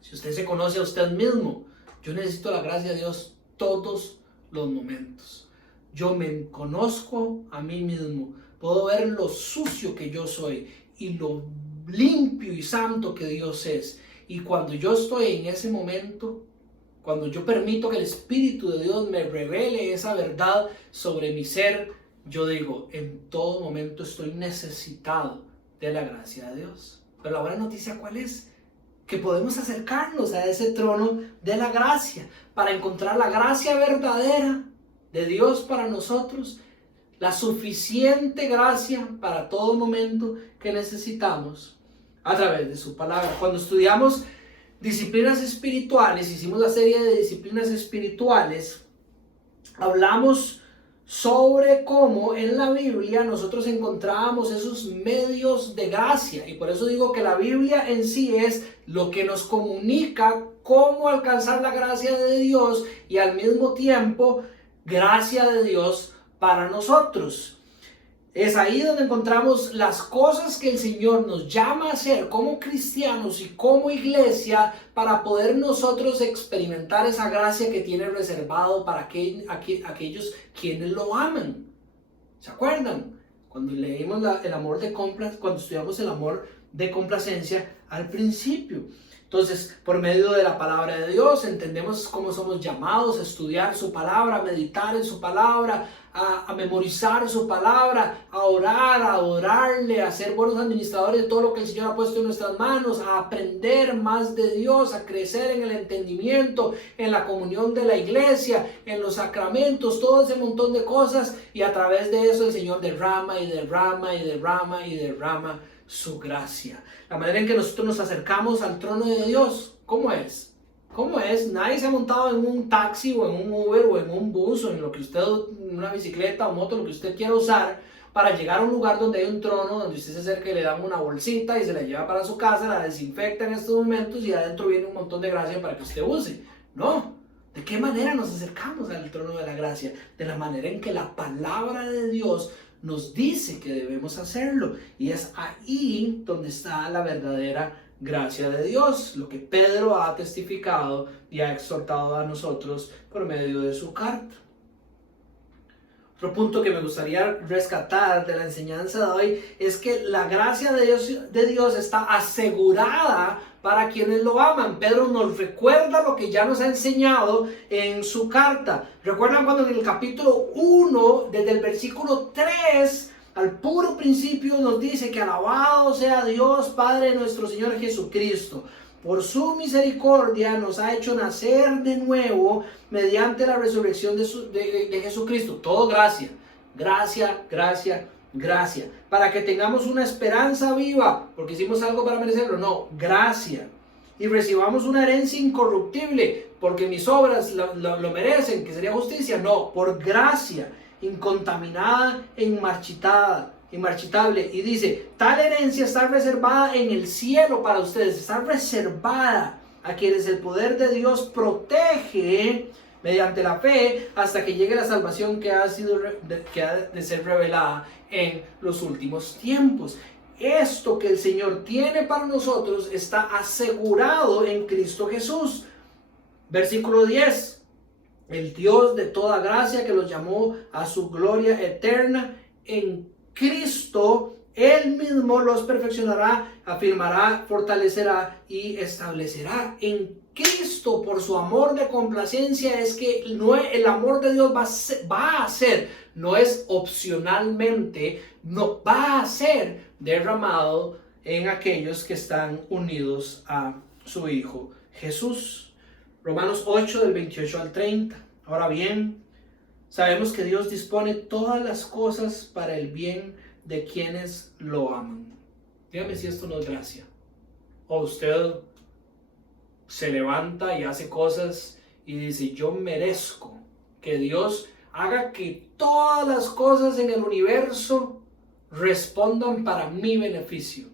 Si usted se conoce a usted mismo, yo necesito la gracia de Dios todos los momentos. Yo me conozco a mí mismo. Puedo ver lo sucio que yo soy y lo limpio y santo que Dios es. Y cuando yo estoy en ese momento, cuando yo permito que el Espíritu de Dios me revele esa verdad sobre mi ser, yo digo, en todo momento estoy necesitado de la gracia de Dios. Pero la buena noticia, ¿cuál es? Que podemos acercarnos a ese trono de la gracia para encontrar la gracia verdadera de Dios para nosotros, la suficiente gracia para todo momento que necesitamos a través de su palabra. Cuando estudiamos disciplinas espirituales, hicimos la serie de disciplinas espirituales, hablamos sobre cómo en la Biblia nosotros encontrábamos esos medios de gracia, y por eso digo que la Biblia en sí es lo que nos comunica cómo alcanzar la gracia de Dios y al mismo tiempo gracia de Dios para nosotros. Es ahí donde encontramos las cosas que el Señor nos llama a hacer como cristianos y como iglesia para poder nosotros experimentar esa gracia que tiene reservado para aquellos quienes lo aman. ¿Se acuerdan? Cuando leímos cuando estudiamos el amor de complacencia al principio. Entonces, por medio de la palabra de Dios, entendemos cómo somos llamados a estudiar su palabra, a meditar en su palabra, a memorizar su palabra, a orar, a adorarle, a ser buenos administradores de todo lo que el Señor ha puesto en nuestras manos, a aprender más de Dios, a crecer en el entendimiento, en la comunión de la iglesia, en los sacramentos, todo ese montón de cosas, y a través de eso el Señor derrama y derrama y derrama y derrama su gracia. La manera en que nosotros nos acercamos al trono de Dios, ¿cómo es? ¿Cómo es? Nadie se ha montado en un taxi o en un Uber o en un bus o en una bicicleta o moto, lo que usted quiera usar, para llegar a un lugar donde hay un trono, donde usted se acerca y le dan una bolsita y se la lleva para su casa, la desinfecta en estos momentos y adentro viene un montón de gracia para que usted use. No. ¿De qué manera nos acercamos al trono de la gracia? De la manera en que la palabra de Dios nos dice que debemos hacerlo, y es ahí donde está la verdadera gracia de Dios, lo que Pedro ha testificado y ha exhortado a nosotros por medio de su carta. Otro punto que me gustaría rescatar de la enseñanza de hoy es que la gracia de Dios está asegurada para quienes lo aman. Pedro nos recuerda lo que ya nos ha enseñado en su carta. ¿Recuerdan cuando en el capítulo 1, desde el versículo 3 al puro principio, nos dice que alabado sea Dios Padre de nuestro Señor Jesucristo? Por su misericordia nos ha hecho nacer de nuevo mediante la resurrección de Jesucristo. Todo gracia, gracia, gracia, gracia. Para que tengamos una esperanza viva, porque hicimos algo para merecerlo. No, gracia. Y recibamos una herencia incorruptible, porque mis obras lo merecen, que sería justicia. No, por gracia, incontaminada e inmarchitable. Y dice, tal herencia está reservada en el cielo para ustedes, está reservada a quienes el poder de Dios protege mediante la fe hasta que llegue la salvación que ha de ser revelada en los últimos tiempos. Esto que el Señor tiene para nosotros está asegurado en Cristo Jesús. Versículo 10. El Dios de toda gracia que los llamó a su gloria eterna en Cristo, Él mismo los perfeccionará, afirmará, fortalecerá y establecerá. En Cristo, por su amor de complacencia, es que el amor de Dios va a ser, no es opcionalmente, no va a ser derramado en aquellos que están unidos a su Hijo Jesús. Romanos 8 del 28 al 30. Ahora bien, sabemos que Dios dispone todas las cosas para el bien de quienes lo aman. Dígame si esto no es gracia. O usted se levanta y hace cosas y dice, yo merezco que Dios haga que todas las cosas en el universo respondan para mi beneficio.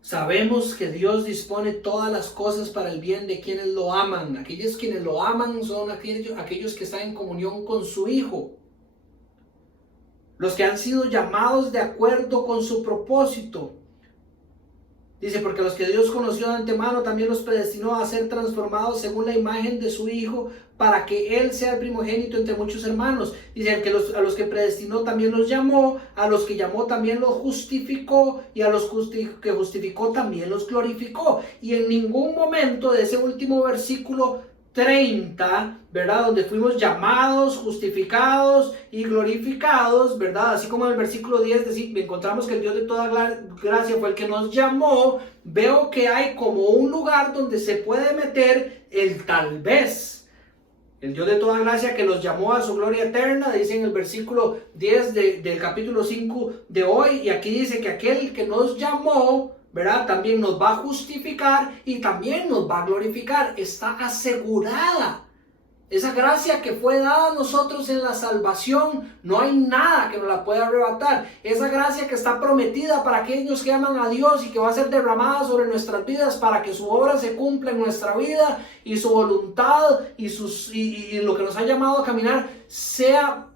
Sabemos que Dios dispone todas las cosas para el bien de quienes lo aman. Aquellos quienes lo aman son aquellos que están en comunión con su Hijo. Los que han sido llamados de acuerdo con su propósito. Dice, porque los que Dios conoció de antemano también los predestinó a ser transformados según la imagen de su Hijo, para que Él sea el primogénito entre muchos hermanos. Dice, a los que predestinó también los llamó, a los que llamó también los justificó, y a los que justificó también los glorificó. Y en ningún momento de ese último versículo 30, ¿verdad? Donde fuimos llamados, justificados y glorificados, ¿verdad? Así como en el versículo 10 encontramos que el Dios de toda gracia fue el que nos llamó. Veo que hay como un lugar donde se puede meter el tal vez. El Dios de toda gracia que los llamó a su gloria eterna, dice en el versículo 10 del capítulo 5 de hoy, y aquí dice que aquel que nos llamó, ¿verdad? También nos va a justificar y también nos va a glorificar. Está asegurada. Esa gracia que fue dada a nosotros en la salvación, no hay nada que nos la pueda arrebatar. Esa gracia que está prometida para aquellos que aman a Dios y que va a ser derramada sobre nuestras vidas para que su obra se cumpla en nuestra vida y su voluntad y lo que nos ha llamado a caminar sea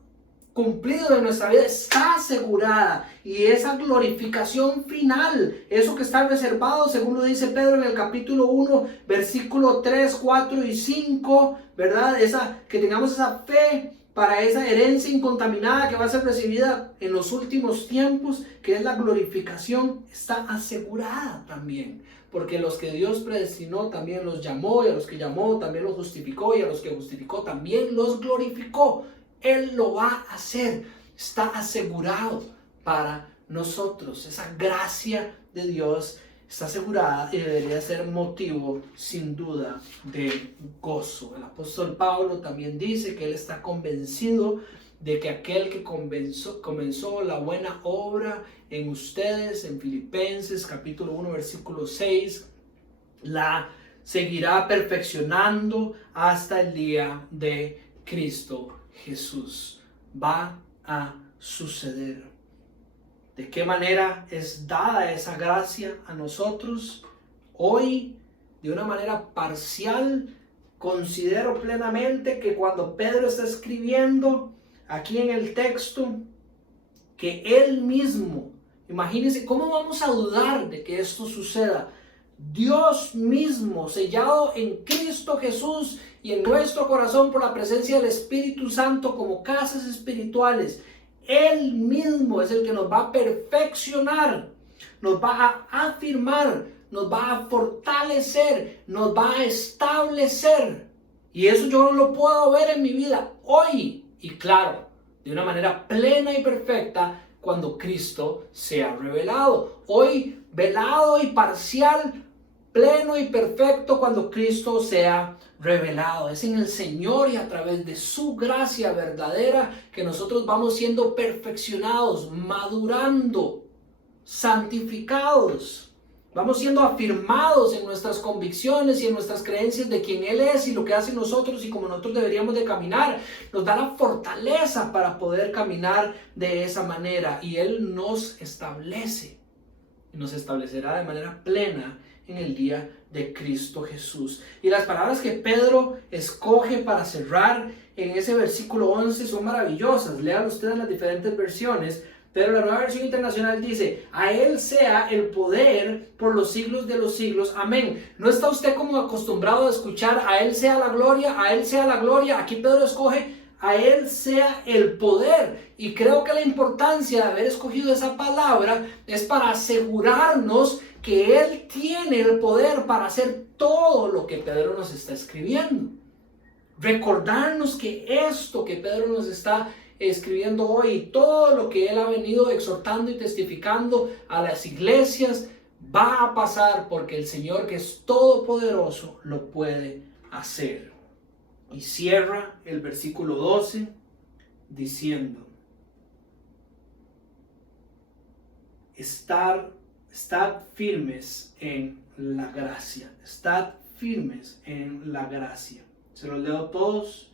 cumplido en nuestra vida, está asegurada. Y esa glorificación final, eso que está reservado, según lo dice Pedro en el capítulo 1, versículo 3, 4 y 5, ¿verdad? Que tengamos esa fe para esa herencia incontaminada que va a ser recibida en los últimos tiempos, que es la glorificación, está asegurada también. Porque los que Dios predestinó también los llamó, y a los que llamó también los justificó, y a los que justificó también los glorificó. Él lo va a hacer, está asegurado para nosotros. Esa gracia de Dios está asegurada y debería ser motivo sin duda de gozo. El apóstol Pablo también dice que él está convencido de que aquel que comenzó la buena obra en ustedes, en Filipenses capítulo 1 versículo 6, la seguirá perfeccionando hasta el día de Cristo Jesús. Va a suceder. ¿De qué manera es dada esa gracia a nosotros? Hoy, de una manera parcial, considero plenamente que cuando Pedro está escribiendo aquí en el texto, que él mismo, imagínense, ¿cómo vamos a dudar de que esto suceda? Dios mismo, sellado en Cristo Jesús y en nuestro corazón por la presencia del Espíritu Santo como casas espirituales, Él mismo es el que nos va a perfeccionar, nos va a afirmar, nos va a fortalecer, nos va a establecer. Y eso yo no lo puedo ver en mi vida hoy. Y claro, de una manera plena y perfecta cuando Cristo sea revelado. Hoy velado y parcial, pleno y perfecto cuando Cristo sea revelado. Es en el Señor y a través de su gracia verdadera que nosotros vamos siendo perfeccionados, madurando, santificados. Vamos siendo afirmados en nuestras convicciones y en nuestras creencias de quién Él es y lo que hace en nosotros y cómo nosotros deberíamos de caminar. Nos da la fortaleza para poder caminar de esa manera y Él nos establece y nos establecerá de manera plena en el día de Cristo Jesús. Y las palabras que Pedro escoge para cerrar en ese versículo 11 son maravillosas. Lean ustedes las diferentes versiones, pero la Nueva Versión Internacional dice: a Él sea el poder por los siglos de los siglos. Amén. ¿No está usted como acostumbrado a escuchar a Él sea la gloria, a Él sea la gloria? Aquí Pedro escoge a Él sea el poder. Y creo que la importancia de haber escogido esa palabra es para asegurarnos que Él tiene el poder para hacer todo lo que Pedro nos está escribiendo. Recordarnos que esto que Pedro nos está escribiendo hoy, todo lo que Él ha venido exhortando y testificando a las iglesias, va a pasar porque el Señor, que es todopoderoso, lo puede hacer. Y cierra el versículo 12 diciendo: Estad firmes en la gracia. Estad firmes en la gracia. Se los leo todos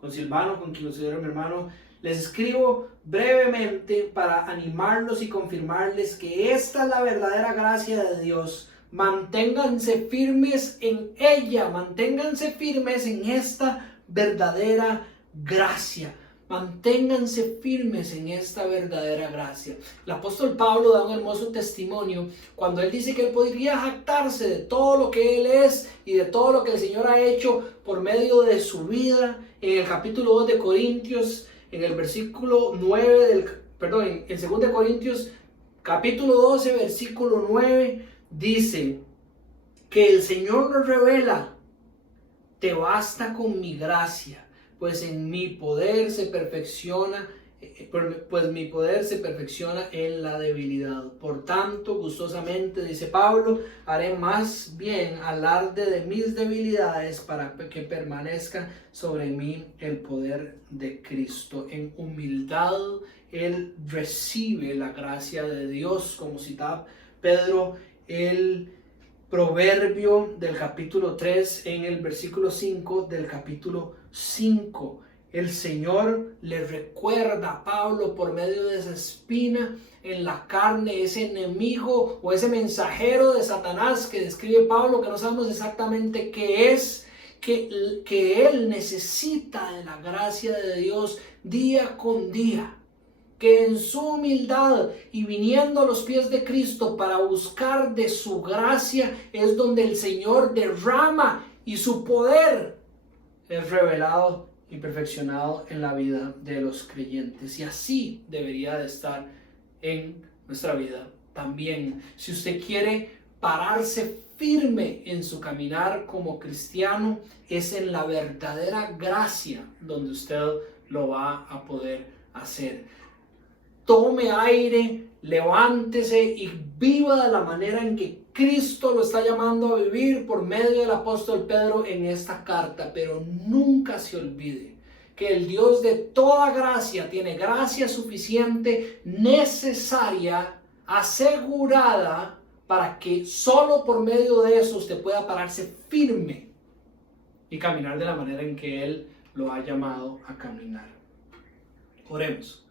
con Silvano, con quien considero mi hermano. Les escribo brevemente para animarlos y confirmarles que esta es la verdadera gracia de Dios. Manténganse firmes en ella, manténganse firmes en esta verdadera gracia. Manténganse firmes en esta verdadera gracia. El apóstol Pablo da un hermoso testimonio cuando él dice que él podría jactarse de todo lo que él es y de todo lo que el Señor ha hecho por medio de su vida. En el capítulo 2 de Corintios, en el versículo 9 en 2 de Corintios, capítulo 12, versículo 9, dice que el Señor nos revela: te basta con mi gracia, pues mi poder se perfecciona en la debilidad. Por tanto, gustosamente, dice Pablo, haré más bien alarde de mis debilidades para que permanezca sobre mí el poder de Cristo. En humildad, él recibe la gracia de Dios, como citaba Pedro el proverbio del capítulo 3 en el versículo 5 del capítulo 5. El Señor le recuerda a Pablo por medio de esa espina en la carne, ese enemigo o ese mensajero de Satanás que describe Pablo, que no sabemos exactamente qué es, que él necesita de la gracia de Dios día con día, que en su humildad y viniendo a los pies de Cristo para buscar de su gracia es donde el Señor derrama y su poder es revelado y perfeccionado en la vida de los creyentes. Y así debería de estar en nuestra vida también. Si usted quiere pararse firme en su caminar como cristiano, es en la verdadera gracia donde usted lo va a poder hacer. Tome aire, levántese y viva de la manera en que Cristo lo está llamando a vivir por medio del apóstol Pedro en esta carta. Pero nunca se olvide que el Dios de toda gracia tiene gracia suficiente, necesaria, asegurada, para que solo por medio de eso usted pueda pararse firme y caminar de la manera en que Él lo ha llamado a caminar. Oremos.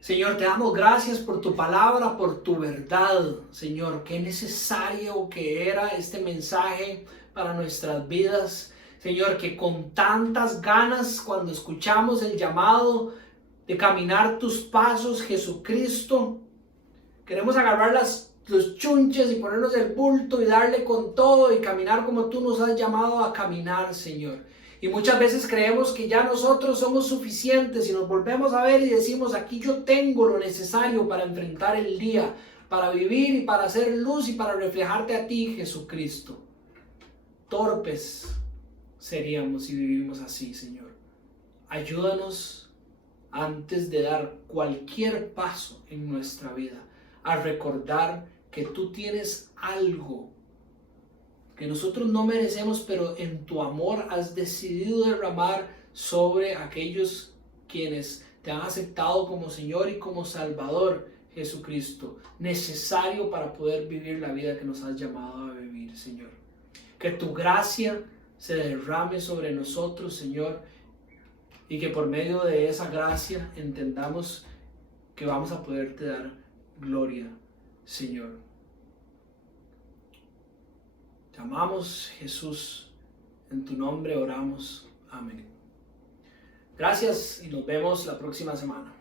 Señor, te damos gracias por tu palabra, por tu verdad. Señor, qué necesario que era este mensaje para nuestras vidas. Señor, que con tantas ganas, cuando escuchamos el llamado de caminar tus pasos, Jesucristo, queremos agarrar los chunches y ponernos el bulto y darle con todo y caminar como tú nos has llamado a caminar, Señor. Y muchas veces creemos que ya nosotros somos suficientes y nos volvemos a ver y decimos: aquí yo tengo lo necesario para enfrentar el día, para vivir y para hacer luz y para reflejarte a ti, Jesucristo. Torpes seríamos si vivimos así, Señor. Ayúdanos antes de dar cualquier paso en nuestra vida a recordar que tú tienes algo que nosotros no merecemos, pero en tu amor has decidido derramar sobre aquellos quienes te han aceptado como Señor y como Salvador, Jesucristo, necesario para poder vivir la vida que nos has llamado a vivir, Señor. Que tu gracia se derrame sobre nosotros, Señor, y que por medio de esa gracia entendamos que vamos a poderte dar gloria, Señor. Te amamos, Jesús, en tu nombre oramos. Amén. Gracias y nos vemos la próxima semana.